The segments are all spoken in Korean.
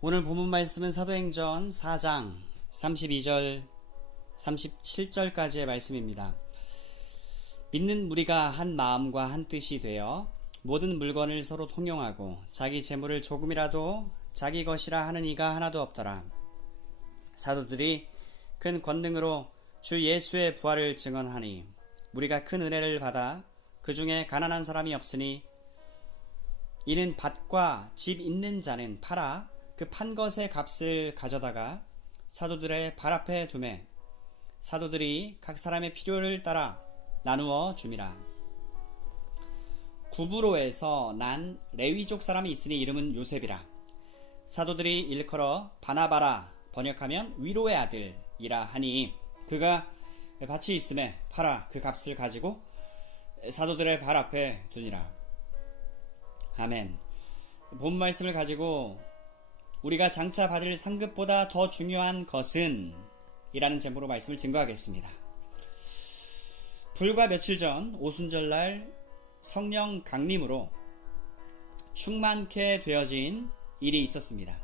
오늘 본문 말씀은 사도행전 4장 32절 37절까지의 말씀입니다. 믿는 무리가 한 마음과 한 뜻이 되어 모든 물건을 서로 통용하고 자기 재물을 조금이라도 자기 것이라 하는 이가 하나도 없더라. 사도들이 큰 권능으로 주 예수의 부활을 증언하니 무리가 큰 은혜를 받아 그 중에 가난한 사람이 없으니 이는 밭과 집 있는 자는 팔아 그 판 것의 값을 가져다가 사도들의 발 앞에 두매 사도들이 각 사람의 필요를 따라 나누어 줌이라. 구브로에서 난 레위족 사람이 있으니 이름은 요셉이라. 사도들이 일컬어 바나바라 번역하면 위로의 아들이라 하니 그가 밭이 있음에 팔아 그 값을 가지고 사도들의 발 앞에 두니라. 아멘. 본 말씀을 가지고 우리가 장차 받을 상급보다 더 중요한 것은 이라는 제목으로 말씀을 증거하겠습니다. 불과 며칠 전 오순절날 성령 강림으로 충만케 되어진 일이 있었습니다.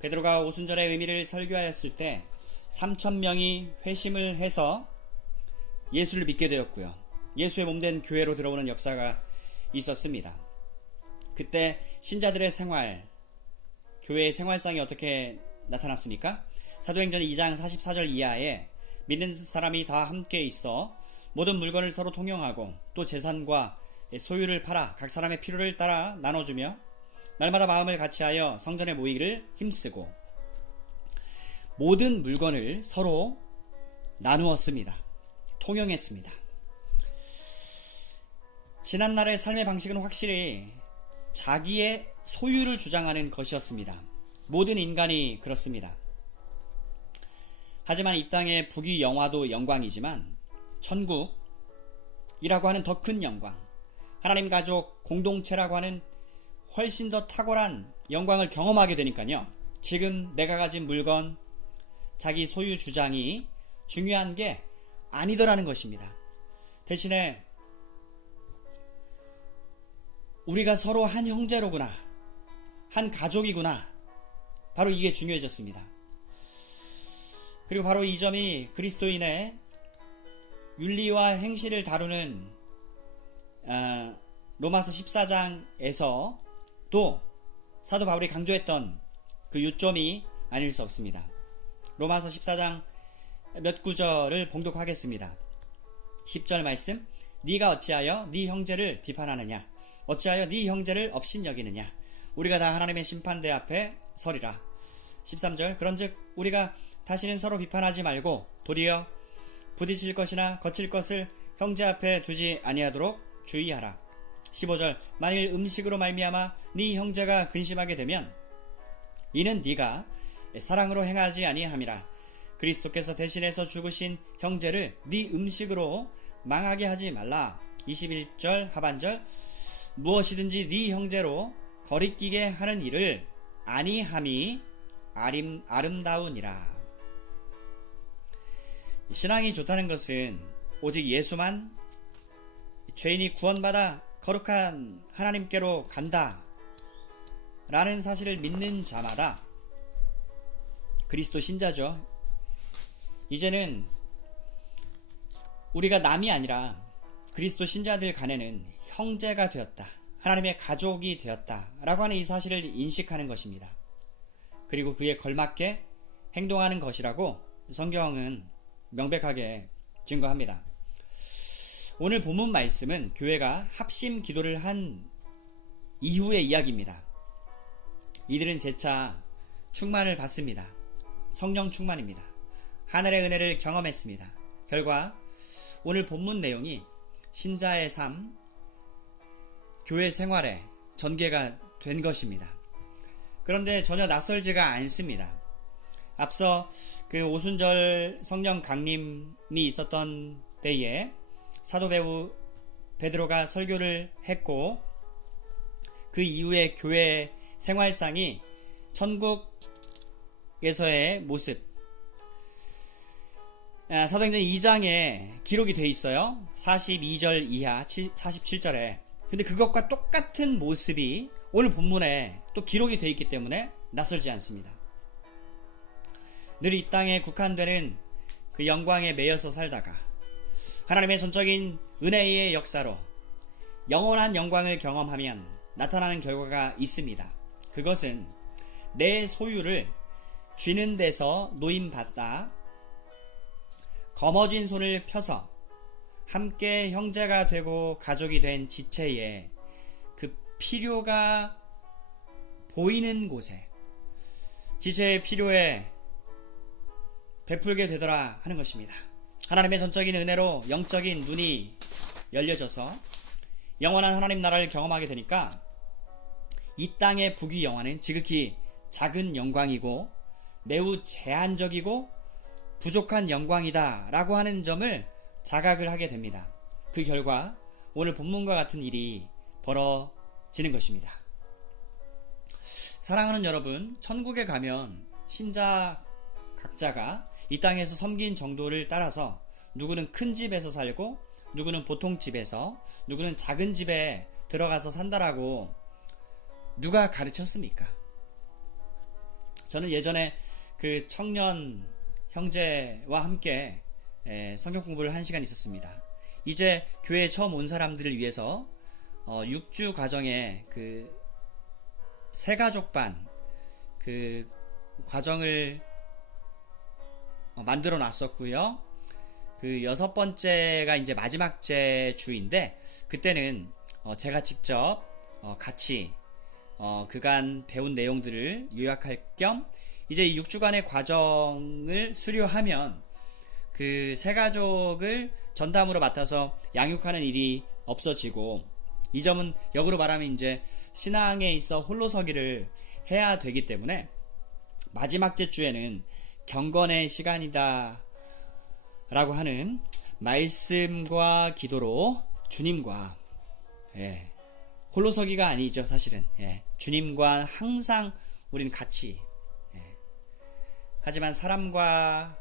베드로가 오순절의 의미를 설교하였을 때 3,000명이 회심을 해서 예수를 믿게 되었고요. 예수의 몸된 교회로 들어오는 역사가 있었습니다. 그때 신자들의 생활, 교회의 생활상이 어떻게 나타났습니까? 사도행전 2장 44절 이하에 믿는 사람이 다 함께 있어 모든 물건을 서로 통용하고 또 재산과 소유를 팔아 각 사람의 필요를 따라 나눠주며 날마다 마음을 같이하여 성전에 모이기를 힘쓰고 모든 물건을 서로 나누었습니다. 통용했습니다. 지난날의 삶의 방식은 확실히 자기의 소유를 주장하는 것이었습니다. 모든 인간이 그렇습니다. 하지만 이 땅의 부귀영화도 영광이지만 천국이라고 하는 더 큰 영광, 하나님 가족 공동체라고 하는 훨씬 더 탁월한 영광을 경험하게 되니까요. 지금 내가 가진 물건, 자기 소유 주장이 중요한 게 아니더라는 것입니다. 대신에 우리가 서로 한 형제로구나, 한 가족이구나, 바로 이게 중요해졌습니다. 그리고 바로 이 점이 그리스도인의 윤리와 행실을 다루는 로마서 14장에서도 사도 바울이 강조했던 그 요점이 아닐 수 없습니다. 로마서 14장 몇 구절을 봉독하겠습니다. 10절 말씀, 네가 어찌하여 네 형제를 비판하느냐, 어찌하여 네 형제를 업신여기느냐, 우리가 다 하나님의 심판대 앞에 서리라. 13절, 그런즉 우리가 다시는 서로 비판하지 말고 도리어 부딪힐 것이나 거칠 것을 형제 앞에 두지 아니하도록 주의하라. 15절, 만일 음식으로 말미암아 네 형제가 근심하게 되면 이는 네가 사랑으로 행하지 아니함이라. 그리스도께서 대신해서 죽으신 형제를 네 음식으로 망하게 하지 말라. 21절 하반절, 무엇이든지 네 형제로 거리끼게 하는 일을 아니함이 아름다우니라. 신앙이 좋다는 것은 오직 예수만, 죄인이 구원받아 거룩한 하나님께로 간다 라는 사실을 믿는 자마다 그리스도 신자죠. 이제는 우리가 남이 아니라 그리스도 신자들 간에는 형제가 되었다, 하나님의 가족이 되었다 라고 하는 이 사실을 인식하는 것입니다. 그리고 그에 걸맞게 행동하는 것이라고 성경은 명백하게 증거합니다. 오늘 본문 말씀은 교회가 합심 기도를 한 이후의 이야기입니다. 이들은 재차 충만을 받습니다. 성령 충만입니다. 하늘의 은혜를 경험했습니다. 결과 오늘 본문 내용이 신자의 삶, 교회 생활에 전개가 된 것입니다. 그런데 전혀 낯설지가 않습니다. 앞서 그 오순절 성령 강림이 있었던 때에 사도 배우 베드로가 설교를 했고 그 이후에 교회 생활상이 천국에서의 모습, 사도행전 2장에 기록이 되어 있어요. 42절 이하 47절에. 근데 그것과 똑같은 모습이 오늘 본문에 또 기록이 되어 있기 때문에 낯설지 않습니다. 늘 이 땅에 국한되는 그 영광에 매여서 살다가 하나님의 전적인 은혜의 역사로 영원한 영광을 경험하면 나타나는 결과가 있습니다. 그것은 내 소유를 쥐는 데서 노임받다 거머쥔 손을 펴서 함께 형제가 되고 가족이 된 지체에 그 필요가 보이는 곳에 지체의 필요에 베풀게 되더라 하는 것입니다. 하나님의 전적인 은혜로 영적인 눈이 열려져서 영원한 하나님 나라를 경험하게 되니까 이 땅의 부귀영화는 지극히 작은 영광이고 매우 제한적이고 부족한 영광이다 라고 하는 점을 자각을 하게 됩니다. 그 결과 오늘 본문과 같은 일이 벌어지는 것입니다. 사랑하는 여러분, 천국에 가면 신자 각자가 이 땅에서 섬긴 정도를 따라서 누구는 큰 집에서 살고 누구는 보통 집에서 누구는 작은 집에 들어가서 산다라고 누가 가르쳤습니까? 저는 예전에 그 청년 형제와 함께 성경 공부를 한 시간 있었습니다. 이제 교회에 처음 온 사람들을 위해서 6주 과정에 그 새가족반 그 과정을 만들어 놨었고요. 그 6번째가 이제 마지막 주인데 그때는 제가 직접 같이 그간 배운 내용들을 요약할 겸 이제 6주간의 과정을 수료하면 그 새가족을 전담으로 맡아서 양육하는 일이 없어지고 이 점은 역으로 말하면 이제 신앙에 있어 홀로서기를 해야 되기 때문에 마지막 주에는 경건의 시간이다 라고 하는 말씀과 기도로 주님과 홀로서기가 아니죠. 사실은 주님과 항상 우리는 같이 하지만 사람과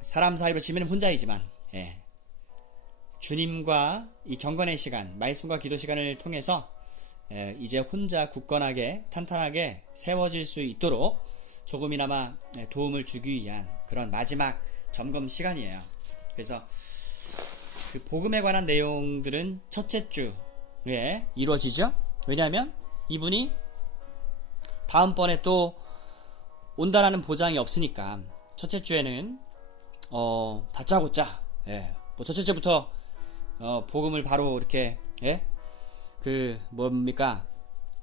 사람 사이로 지면 혼자이지만 주님과 이 경건의 시간 말씀과 기도 시간을 통해서 이제 혼자 굳건하게 탄탄하게 세워질 수 있도록 조금이나마 도움을 주기 위한 그런 마지막 점검 시간이에요. 그래서 그 복음에 관한 내용들은 첫째 주에 이루어지죠. 왜냐하면 이분이 다음번에 또 온다라는 보장이 없으니까 첫째 주에는 다짜고짜 뭐 첫째 주부터 복음을 바로 이렇게 그 뭡니까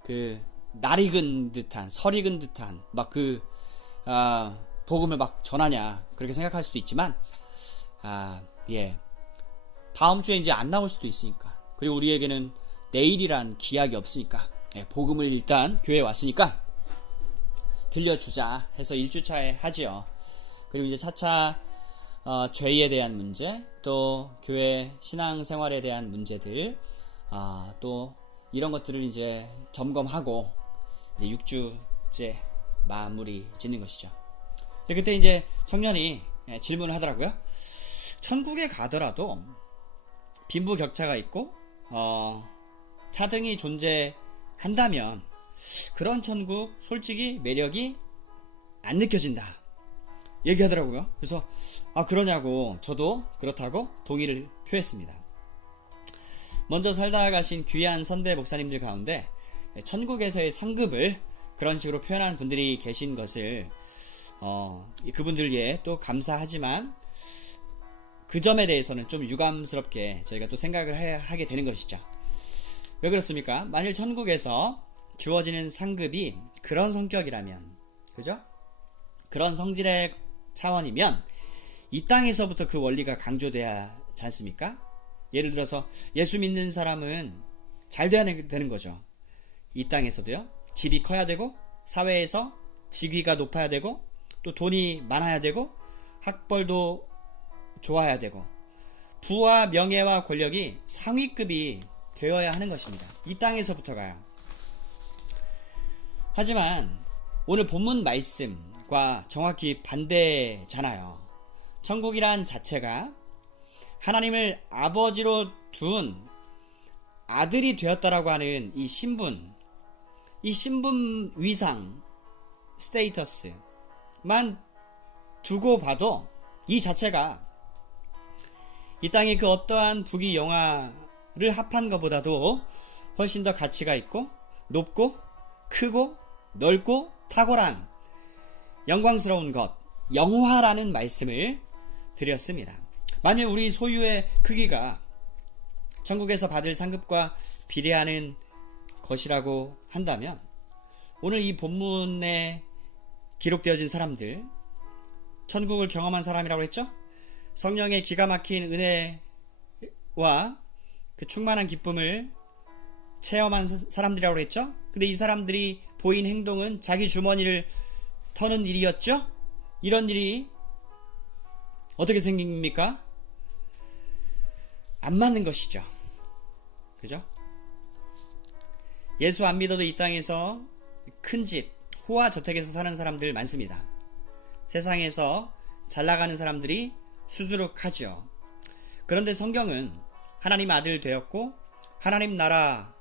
그 낯익은 듯한 설익은 듯한 막 그 복음을 막 전하냐 그렇게 생각할 수도 있지만 다음 주에 이제 안 나올 수도 있으니까 그리고 우리에게는 내일이란 기약이 없으니까 복음을 일단 교회에 왔으니까 들려주자 해서 1주차에 하지요. 그리고 이제 차차 죄에 대한 문제 또 교회 신앙생활에 대한 문제들 또 이런 것들을 이제 점검하고 이제 6주째 마무리 짓는 것이죠. 근데 그때 이제 청년이 질문을 하더라고요. 천국에 가더라도 빈부격차가 있고 차등이 존재한다면 그런 천국 솔직히 매력이 안 느껴진다 얘기하더라고요. 그래서 그러냐고 저도 그렇다고 동의를 표했습니다. 먼저 살다 가신 귀한 선배 목사님들 가운데 천국에서의 상급을 그런 식으로 표현한 분들이 계신 것을 그분들에 또 감사하지만 그 점에 대해서는 좀 유감스럽게 저희가 또 생각을 하게 되는 것이죠. 왜 그렇습니까? 만일 천국에서 주어지는 상급이 그런 성격이라면 그죠? 그런 성질의 차원이면 이 땅에서부터 그 원리가 강조돼야 하지 않습니까? 예를 들어서 예수 믿는 사람은 잘 돼야 되는 거죠. 이 땅에서도요. 집이 커야 되고 사회에서 직위가 높아야 되고 또 돈이 많아야 되고 학벌도 좋아야 되고 부와 명예와 권력이 상위급이 되어야 하는 것입니다. 이 땅에서부터가요. 하지만 오늘 본문 말씀과 정확히 반대잖아요. 천국이란 자체가 하나님을 아버지로 둔 아들이 되었다라고 하는 이 신분 이 신분 위상, 스테이터스만 두고 봐도 이 자체가 이 땅의 그 어떠한 부귀 영화를 합한 것보다도 훨씬 더 가치가 있고 높고 크고 넓고 탁월한 영광스러운 것, 영화라는 말씀을 드렸습니다. 만일 우리 소유의 크기가 천국에서 받을 상급과 비례하는 것이라고 한다면 오늘 이 본문에 기록되어진 사람들, 천국을 경험한 사람이라고 했죠? 성령의 기가 막힌 은혜와 그 충만한 기쁨을 체험한 사람들이라고 했죠? 근데 이 사람들이 보인 행동은 자기 주머니를 터는 일이었죠? 이런 일이 어떻게 생깁니까? 안 맞는 것이죠. 그죠? 예수 안 믿어도 이 땅에서 큰 집, 호화 저택에서 사는 사람들 많습니다. 세상에서 잘 나가는 사람들이 수두룩하죠. 그런데 성경은 하나님 아들 되었고 하나님 나라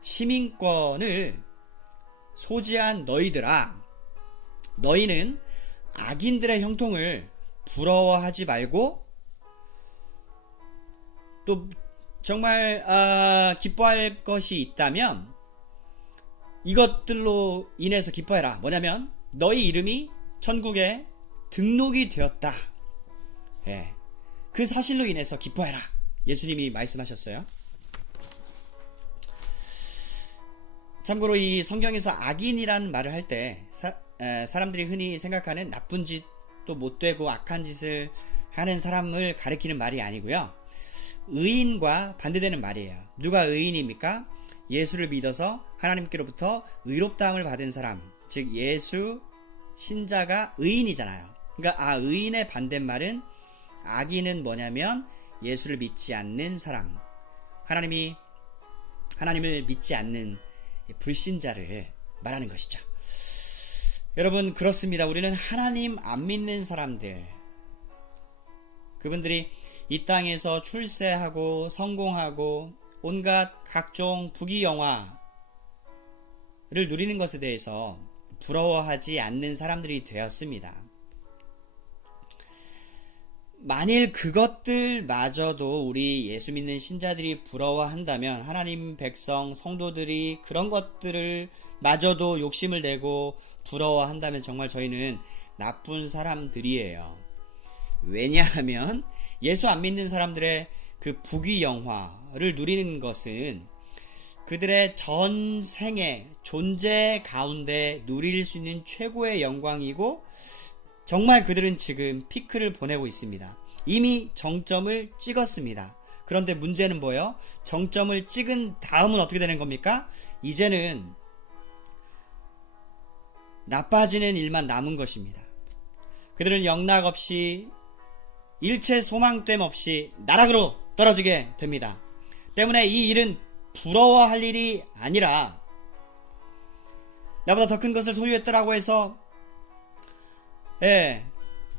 시민권을 소지한 너희들아, 너희는 악인들의 형통을 부러워하지 말고 또 정말 기뻐할 것이 있다면 이것들로 인해서 기뻐해라. 뭐냐면 너희 이름이 천국에 등록이 되었다. 예, 그 사실로 인해서 기뻐해라. 예수님이 말씀하셨어요. 참고로 이 성경에서 악인이라는 말을 할 때 사람들이 흔히 생각하는 나쁜 짓, 또 못되고 악한 짓을 하는 사람을 가리키는 말이 아니고요. 의인과 반대되는 말이에요. 누가 의인입니까? 예수를 믿어서 하나님께로부터 의롭다함을 받은 사람, 즉 예수 신자가 의인이잖아요. 그러니까 의인의 반대말은 악인은 뭐냐면 예수를 믿지 않는 사람, 하나님을 믿지 않는 불신자를 말하는 것이죠. 여러분, 그렇습니다. 우리는 하나님 안 믿는 사람들, 그분들이 이 땅에서 출세하고 성공하고 온갖 각종 부귀영화를 누리는 것에 대해서 부러워하지 않는 사람들이 되었습니다. 만일 그것들마저도 우리 예수 믿는 신자들이 부러워한다면 하나님 백성 성도들이 그런 것들을 마저도 욕심을 내고 부러워한다면 정말 저희는 나쁜 사람들이에요. 왜냐하면 예수 안 믿는 사람들의 그 부귀영화를 누리는 것은 그들의 전생의 존재 가운데 누릴 수 있는 최고의 영광이고 정말 그들은 지금 피크를 보내고 있습니다. 이미 정점을 찍었습니다. 그런데 문제는 뭐예요? 정점을 찍은 다음은 어떻게 되는 겁니까? 이제는 나빠지는 일만 남은 것입니다. 그들은 영락없이 일체 소망됨 없이 나락으로 떨어지게 됩니다. 때문에 이 일은 부러워할 일이 아니라 나보다 더 큰 것을 소유했더라고 해서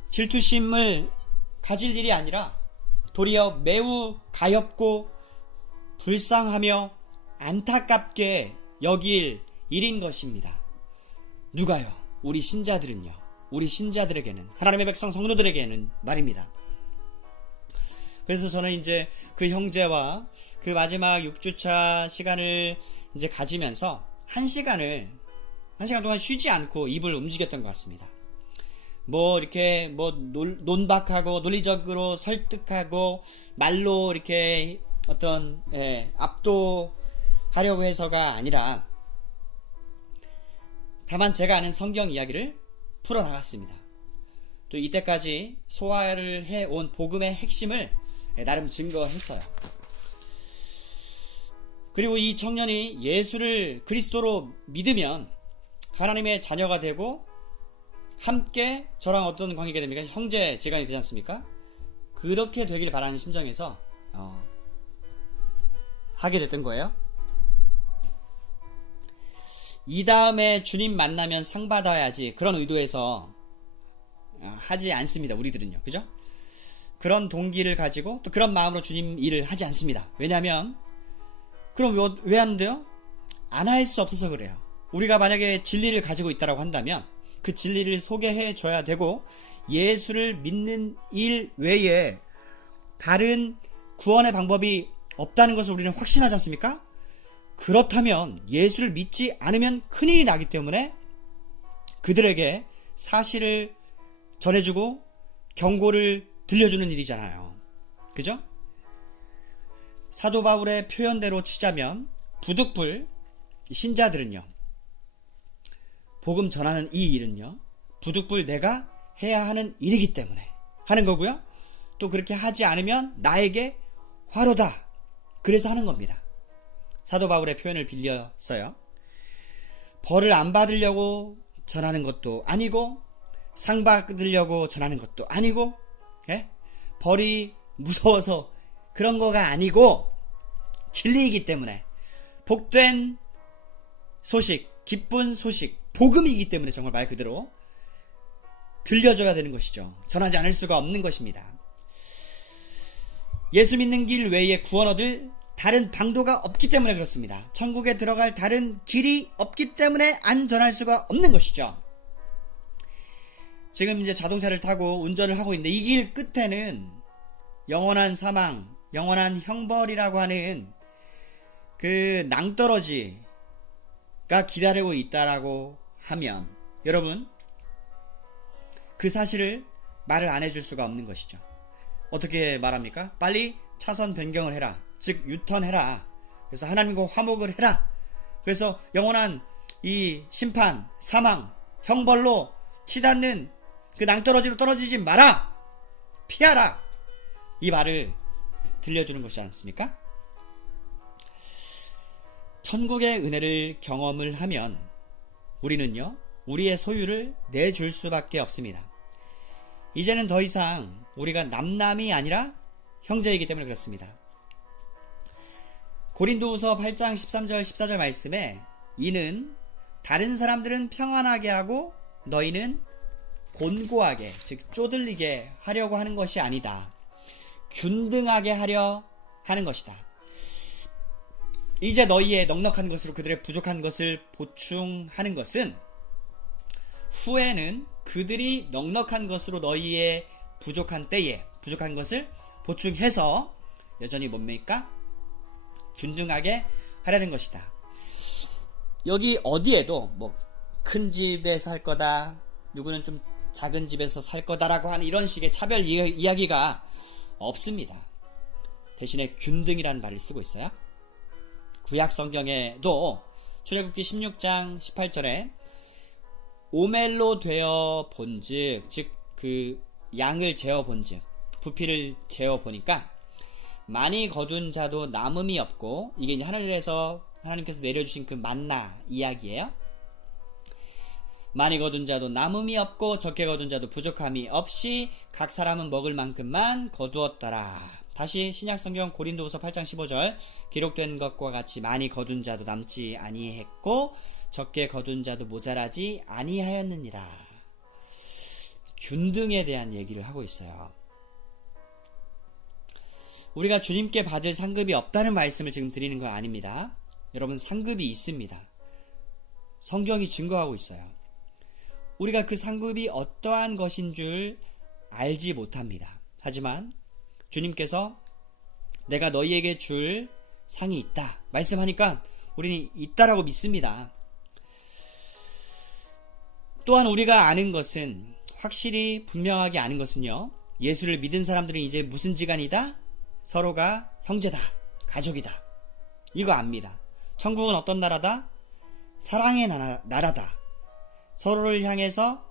질투심을 가질 일이 아니라 도리어 매우 가엾고 불쌍하며 안타깝게 여길 일인 것입니다. 누가요? 우리 신자들은요. 우리 신자들에게는, 하나님의 백성 성도들에게는 말입니다. 그래서 저는 이제 그 형제와 그 마지막 6주차 시간을 이제 가지면서 한 시간 동안 쉬지 않고 입을 움직였던 것 같습니다. 이렇게 논박하고 논리적으로 설득하고 말로 이렇게 어떤 압도하려고 해서가 아니라 다만 제가 아는 성경 이야기를 풀어나갔습니다. 또 이때까지 소화를 해온 복음의 핵심을 나름 증거했어요. 그리고 이 청년이 예수를 그리스도로 믿으면 하나님의 자녀가 되고 함께 저랑 어떤 관계가 됩니까? 형제 지간이 되지 않습니까? 그렇게 되길 바라는 심정에서 하게 됐던 거예요. 이 다음에 주님 만나면 상 받아야지, 그런 의도에서 하지 않습니다. 우리들은요. 그죠? 그런 동기를 가지고 또 그런 마음으로 주님 일을 하지 않습니다. 왜냐하면 그럼 왜 하는데요? 안 할 수 없어서 그래요. 우리가 만약에 진리를 가지고 있다고 한다면 그 진리를 소개해 줘야 되고, 예수를 믿는 일 외에 다른 구원의 방법이 없다는 것을 우리는 확신하지 않습니까? 그렇다면 예수를 믿지 않으면 큰일이 나기 때문에 그들에게 사실을 전해주고 경고를 들려주는 일이잖아요. 그죠? 사도 바울의 표현대로 치자면 부득불 신자들은요, 복음 전하는 이 일은요, 부득불 내가 해야 하는 일이기 때문에 하는 거고요. 또 그렇게 하지 않으면 나에게 화로다. 그래서 하는 겁니다. 사도 바울의 표현을 빌렸어요. 벌을 안 받으려고 전하는 것도 아니고, 상 받으려고 전하는 것도 아니고, 벌이 무서워서 그런 거가 아니고, 진리이기 때문에, 복된 소식, 기쁜 소식, 복음이기 때문에 정말 말 그대로 들려줘야 되는 것이죠. 전하지 않을 수가 없는 것입니다. 예수 믿는 길 외에 구원 얻을 다른 방도가 없기 때문에 그렇습니다. 천국에 들어갈 다른 길이 없기 때문에 안 전할 수가 없는 것이죠. 지금 이제 자동차를 타고 운전을 하고 있는데 이 길 끝에는 영원한 사망, 영원한 형벌이라고 하는 그 낭떠러지가 기다리고 있다라고 하면, 여러분, 그 사실을 말을 안 해줄 수가 없는 것이죠. 어떻게 말합니까? 빨리 차선 변경을 해라. 즉 유턴해라. 그래서 하나님과 화목을 해라. 그래서 영원한 이 심판, 사망, 형벌로 치닫는 그 낭떠러지로 떨어지지 마라. 피하라. 이 말을 들려주는 것이지 않습니까? 천국의 은혜를 경험을 하면 우리는요, 우리의 소유를 내줄 수밖에 없습니다. 이제는 더 이상 우리가 남남이 아니라 형제이기 때문에 그렇습니다. 고린도후서 8장 13절 14절 말씀에 이는 다른 사람들은 평안하게 하고 너희는 곤고하게, 즉 쪼들리게 하려고 하는 것이 아니다. 균등하게 하려 하는 것이다. 이제 너희의 넉넉한 것으로 그들의 부족한 것을 보충하는 것은 후에는 그들이 넉넉한 것으로 너희의 부족한 때에 부족한 것을 보충해서 여전히 뭡니까? 균등하게 하려는 것이다. 여기 어디에도 뭐 큰 집에 살 거다, 누구는 좀 작은 집에서 살 거다라고 하는 이런 식의 차별 이야기가 없습니다. 대신에 균등이라는 말을 쓰고 있어요. 구약 성경에도 출애굽기 16장 18절에 오멜로 되어 본즉, 즉 그 양을 재어 본즉, 부피를 재어 보니까 많이 거둔 자도 남음이 없고, 이게 이제 하늘에서 하나님께서 내려주신 그 만나 이야기예요. 많이 거둔 자도 남음이 없고 적게 거둔 자도 부족함이 없이 각 사람은 먹을 만큼만 거두었더라. 다시 신약성경 고린도후서 8장 15절 기록된 것과 같이 많이 거둔 자도 남지 아니했고 적게 거둔 자도 모자라지 아니하였느니라. 균등에 대한 얘기를 하고 있어요. 우리가 주님께 받을 상급이 없다는 말씀을 지금 드리는 건 아닙니다. 여러분, 상급이 있습니다. 성경이 증거하고 있어요. 우리가 그 상급이 어떠한 것인 줄 알지 못합니다. 하지만 주님께서 내가 너희에게 줄 상이 있다 말씀하니까 우리는 있다라고 믿습니다. 또한 우리가 아는 것은, 확실히 분명하게 아는 것은요, 예수를 믿은 사람들은 이제 무슨 지간이다? 서로가 형제다, 가족이다. 이거 압니다. 천국은 어떤 나라다? 사랑의 나라다. 서로를 향해서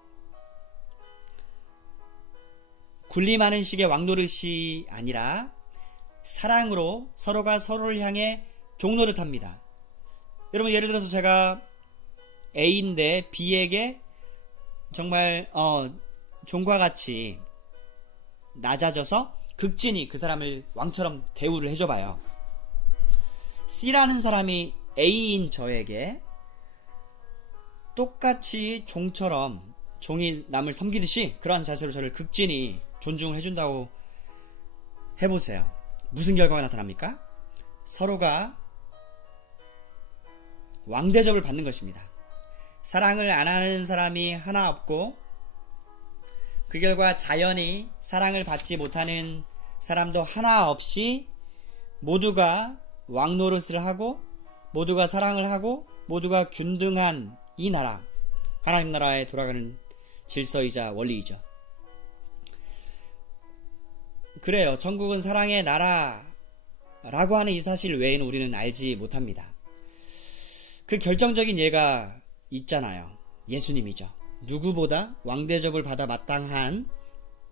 군림하는 식의 왕노릇이 아니라 사랑으로 서로가 서로를 향해 종노릇합니다. 여러분, 예를 들어서 제가 A인데 B에게 정말 종과 같이 낮아져서 극진히 그 사람을 왕처럼 대우를 해줘봐요. C라는 사람이 A인 저에게 똑같이 종처럼, 종이 남을 섬기듯이 그러한 자세로 저를 극진히 존중을 해준다고 해보세요. 무슨 결과가 나타납니까? 서로가 왕대접을 받는 것입니다. 사랑을 안 하는 사람이 하나 없고, 그 결과 자연히 사랑을 받지 못하는 사람도 하나 없이 모두가 왕노릇을 하고 모두가 사랑을 하고 모두가 균등한 이 나라, 하나님 나라에 돌아가는 질서이자 원리이죠. 그래요. 천국은 사랑의 나라라고 하는 이 사실 외에는 우리는 알지 못합니다. 그 결정적인 예가 있잖아요. 예수님이죠. 누구보다 왕대접을 받아 마땅한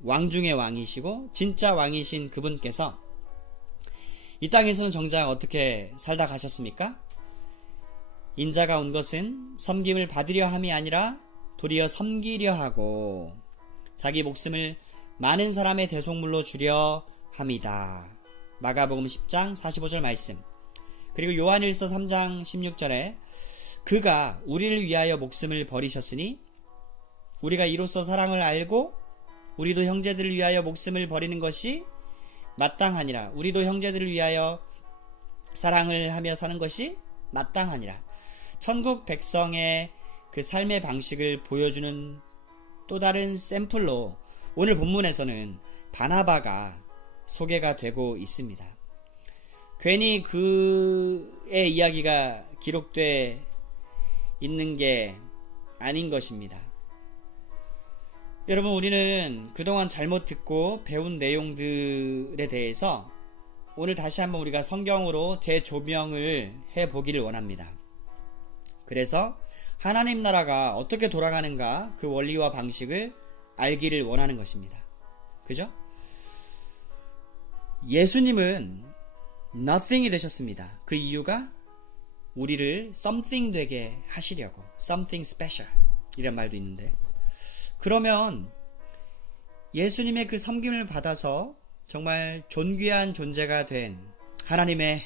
왕 중의 왕이시고 진짜 왕이신 그분께서 이 땅에서는 정작 어떻게 살다 가셨습니까? 인자가 온 것은 섬김을 받으려 함이 아니라 도리어 섬기려 하고 자기 목숨을 많은 사람의 대속물로 주려 함이다. 마가복음 10장 45절 말씀. 그리고 요한일서 3장 16절에 그가 우리를 위하여 목숨을 버리셨으니 우리가 이로써 사랑을 알고 우리도 형제들을 위하여 목숨을 버리는 것이 마땅하니라. 우리도 형제들을 위하여 사랑을 하며 사는 것이 마땅하니라. 천국 백성의 그 삶의 방식을 보여주는 또 다른 샘플로 오늘 본문에서는 바나바가 소개가 되고 있습니다. 괜히 그의 이야기가 기록돼 있는 게 아닌 것입니다. 여러분, 우리는 그동안 잘못 듣고 배운 내용들에 대해서 오늘 다시 한번 우리가 성경으로 재조명을 해보기를 원합니다. 그래서 하나님 나라가 어떻게 돌아가는가 그 원리와 방식을 알기를 원하는 것입니다. 그죠? 예수님은 nothing이 되셨습니다. 그 이유가 우리를 something 되게 하시려고, something special 이런 말도 있는데, 그러면 예수님의 그 섬김을 받아서 정말 존귀한 존재가 된 하나님의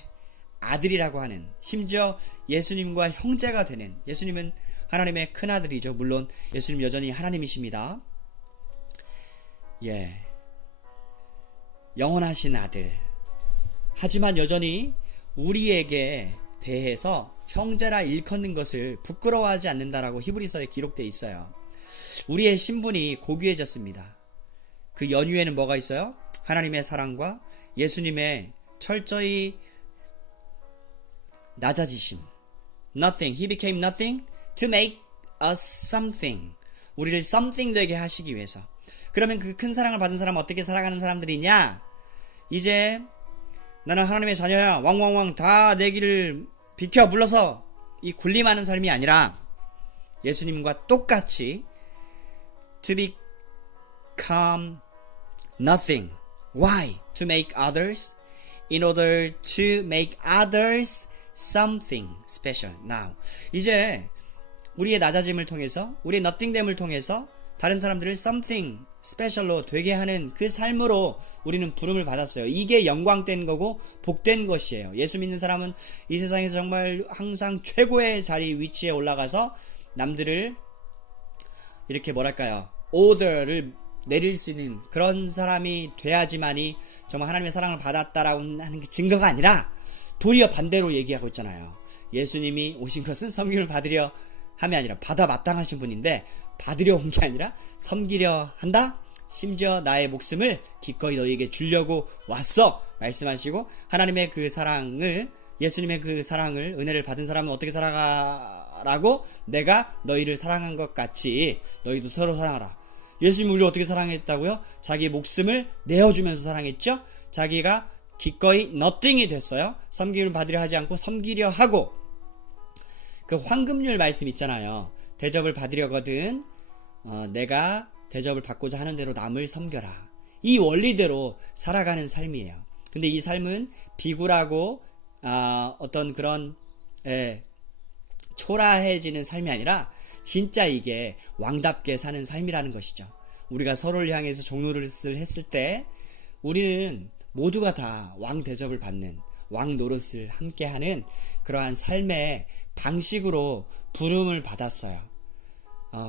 아들이라고 하는, 심지어 예수님과 형제가 되는, 예수님은 하나님의 큰아들이죠. 물론 예수님 여전히 하나님이십니다. 영원하신 아들. 하지만 여전히 우리에게 대해서 형제라 일컫는 것을 부끄러워하지 않는다라고 히브리서에 기록되어 있어요. 우리의 신분이 고귀해졌습니다. 그 연유에는 뭐가 있어요? 하나님의 사랑과 예수님의 철저히 낮아지심. Nothing. He became nothing to make us something. 우리를 something 되게 하시기 위해서. 그러면 그 큰 사랑을 받은 사람은 어떻게 살아가는 사람들이냐? 이제 나는 하나님의 자녀야. 왕왕왕 다 내 길을 비켜 불러서 이 군림하는 삶이 아니라 예수님과 똑같이 to become nothing. Why? To make others, in order to make others something special. Now, 이제 우리의 낮아짐을 통해서, 우리의 nothingness 통해서 다른 사람들을 something special로 되게 하는 그 삶으로 우리는 부름을 받았어요. 이게 영광된 거고 복된 것이에요. 예수 믿는 사람은 이 세상에서 정말 항상 최고의 자리 위치에 올라가서 남들을 이렇게 뭐랄까요, 오더를 내릴 수 있는 그런 사람이 돼야지만이 정말 하나님의 사랑을 받았다라고 하는 게 증거가 아니라 도리어 반대로 얘기하고 있잖아요. 예수님이 오신 것은 섬김을 받으려 함이 아니라, 받아 마땅하신 분인데 받으려 온 게 아니라 섬기려 한다. 심지어 나의 목숨을 기꺼이 너희에게 주려고 왔어 말씀하시고, 하나님의 그 사랑을, 예수님의 그 사랑을, 은혜를 받은 사람은 어떻게 살아가라고? 내가 너희를 사랑한 것 같이 너희도 서로 사랑하라. 예수님이 우리를 어떻게 사랑했다고요? 자기 목숨을 내어주면서 사랑했죠. 자기가 기꺼이 nothing이 됐어요. 섬김을 받으려 하지 않고 섬기려 하고. 그 황금률 말씀 있잖아요. 대접을 받으려거든 내가 대접을 받고자 하는 대로 남을 섬겨라. 이 원리대로 살아가는 삶이에요. 근데 이 삶은 비굴하고 어떤 그런 초라해지는 삶이 아니라 진짜 이게 왕답게 사는 삶이라는 것이죠. 우리가 서로를 향해서 종노릇을 했을 때 우리는 모두가 다 왕 대접을 받는, 왕 노릇을 함께하는 그러한 삶의 방식으로 부름을 받았어요.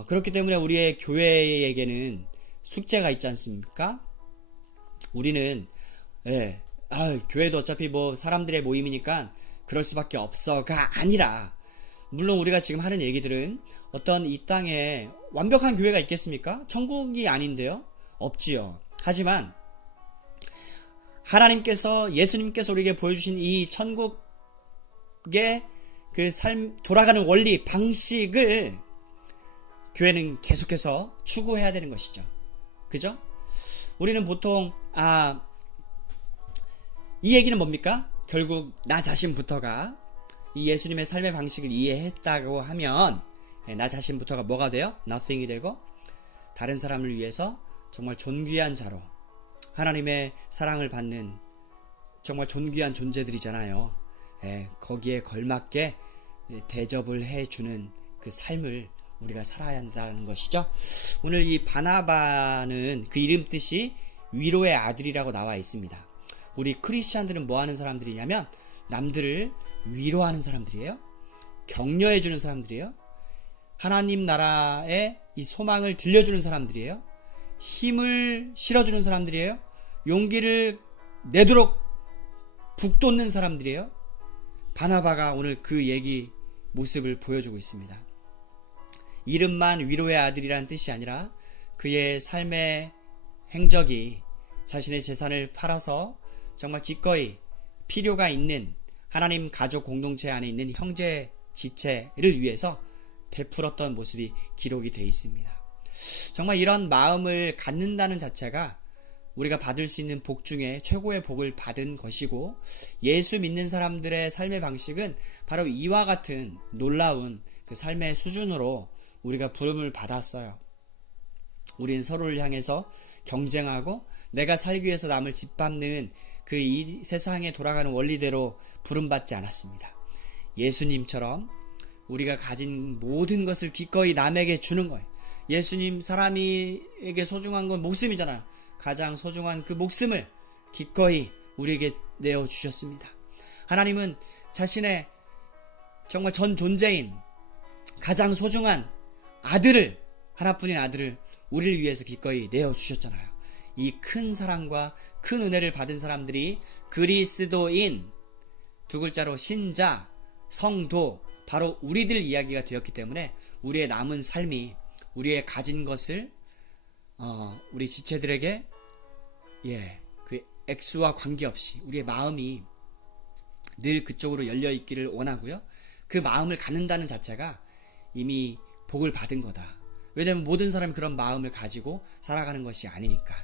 그렇기 때문에 우리의 교회에게는 숙제가 있지 않습니까? 우리는 교회도 어차피 뭐 사람들의 모임이니까 그럴 수밖에 없어가 아니라, 물론 우리가 지금 하는 얘기들은 어떤 이 땅에 완벽한 교회가 있겠습니까? 천국이 아닌데요? 없지요. 하지만 하나님께서, 예수님께서 우리에게 보여주신 이 천국의 그 삶, 돌아가는 원리, 방식을 교회는 계속해서 추구해야 되는 것이죠. 그죠? 우리는 보통 이 얘기는 뭡니까? 결국 나 자신부터가 이 예수님의 삶의 방식을 이해했다고 하면 나 자신부터가 뭐가 돼요? nothing이 되고 다른 사람을 위해서 정말 존귀한 자로 하나님의 사랑을 받는 정말 존귀한 존재들이잖아요. 거기에 걸맞게 대접을 해주는 그 삶을 우리가 살아야 한다는 것이죠. 오늘 이 바나바는 그 이름 뜻이 위로의 아들이라고 나와 있습니다. 우리 크리스찬들은 뭐 하는 사람들이냐면 남들을 위로하는 사람들이에요. 격려해주는 사람들이에요. 하나님 나라의 이 소망을 들려주는 사람들이에요. 힘을 실어주는 사람들이에요. 용기를 내도록 북돋는 사람들이에요. 바나바가 오늘 그 모습을 보여주고 있습니다. 이름만 위로의 아들이라는 뜻이 아니라 그의 삶의 행적이 자신의 재산을 팔아서 정말 기꺼이 필요가 있는 하나님 가족 공동체 안에 있는 형제 지체를 위해서 베풀었던 모습이 기록이 되어 있습니다. 정말 이런 마음을 갖는다는 자체가 우리가 받을 수 있는 복 중에 최고의 복을 받은 것이고, 예수 믿는 사람들의 삶의 방식은 바로 이와 같은 놀라운 그 삶의 수준으로 우리가 부름을 받았어요. 우리는 서로를 향해서 경쟁하고 내가 살기 위해서 남을 짓밟는 그 이 세상에 돌아가는 원리대로 부름받지 않았습니다. 예수님처럼 우리가 가진 모든 것을 기꺼이 남에게 주는 거예요. 예수님, 사람에게 소중한 건 목숨이잖아요. 가장 소중한 그 목숨을 기꺼이 우리에게 내어주셨습니다. 하나님은 자신의 정말 전 존재인 가장 소중한 아들을, 하나뿐인 아들을 우리를 위해서 기꺼이 내어주셨잖아요. 이 큰 사랑과 큰 은혜를 받은 사람들이 그리스도인, 두 글자로 신자, 성도, 바로 우리들 이야기가 되었기 때문에 우리의 남은 삶이 우리의 가진 것을 우리 지체들에게 그 액수와 관계없이 우리의 마음이 늘 그쪽으로 열려 있기를 원하고요. 그 마음을 갖는다는 자체가 이미 복을 받은 거다. 왜냐하면 모든 사람이 그런 마음을 가지고 살아가는 것이 아니니까.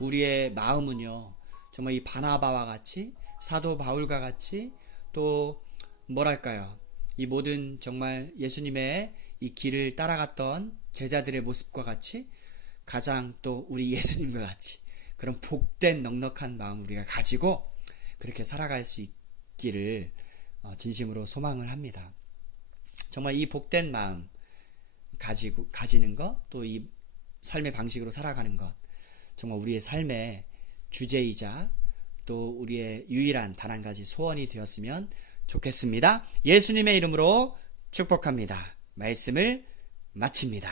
우리의 마음은요, 정말 이 바나바와 같이, 사도 바울과 같이, 또 뭐랄까요, 이 모든 정말 예수님의 이 길을 따라갔던 제자들의 모습과 같이, 가장 또 우리 예수님과 같이 그런 복된 넉넉한 마음 우리가 가지고 그렇게 살아갈 수 있기를 진심으로 소망을 합니다. 정말 이 복된 마음 가지는 것, 또 이 삶의 방식으로 살아가는 것, 정말 우리의 삶의 주제이자 또 우리의 유일한 단 한 가지 소원이 되었으면 좋겠습니다. 예수님의 이름으로 축복합니다. 말씀을 마칩니다.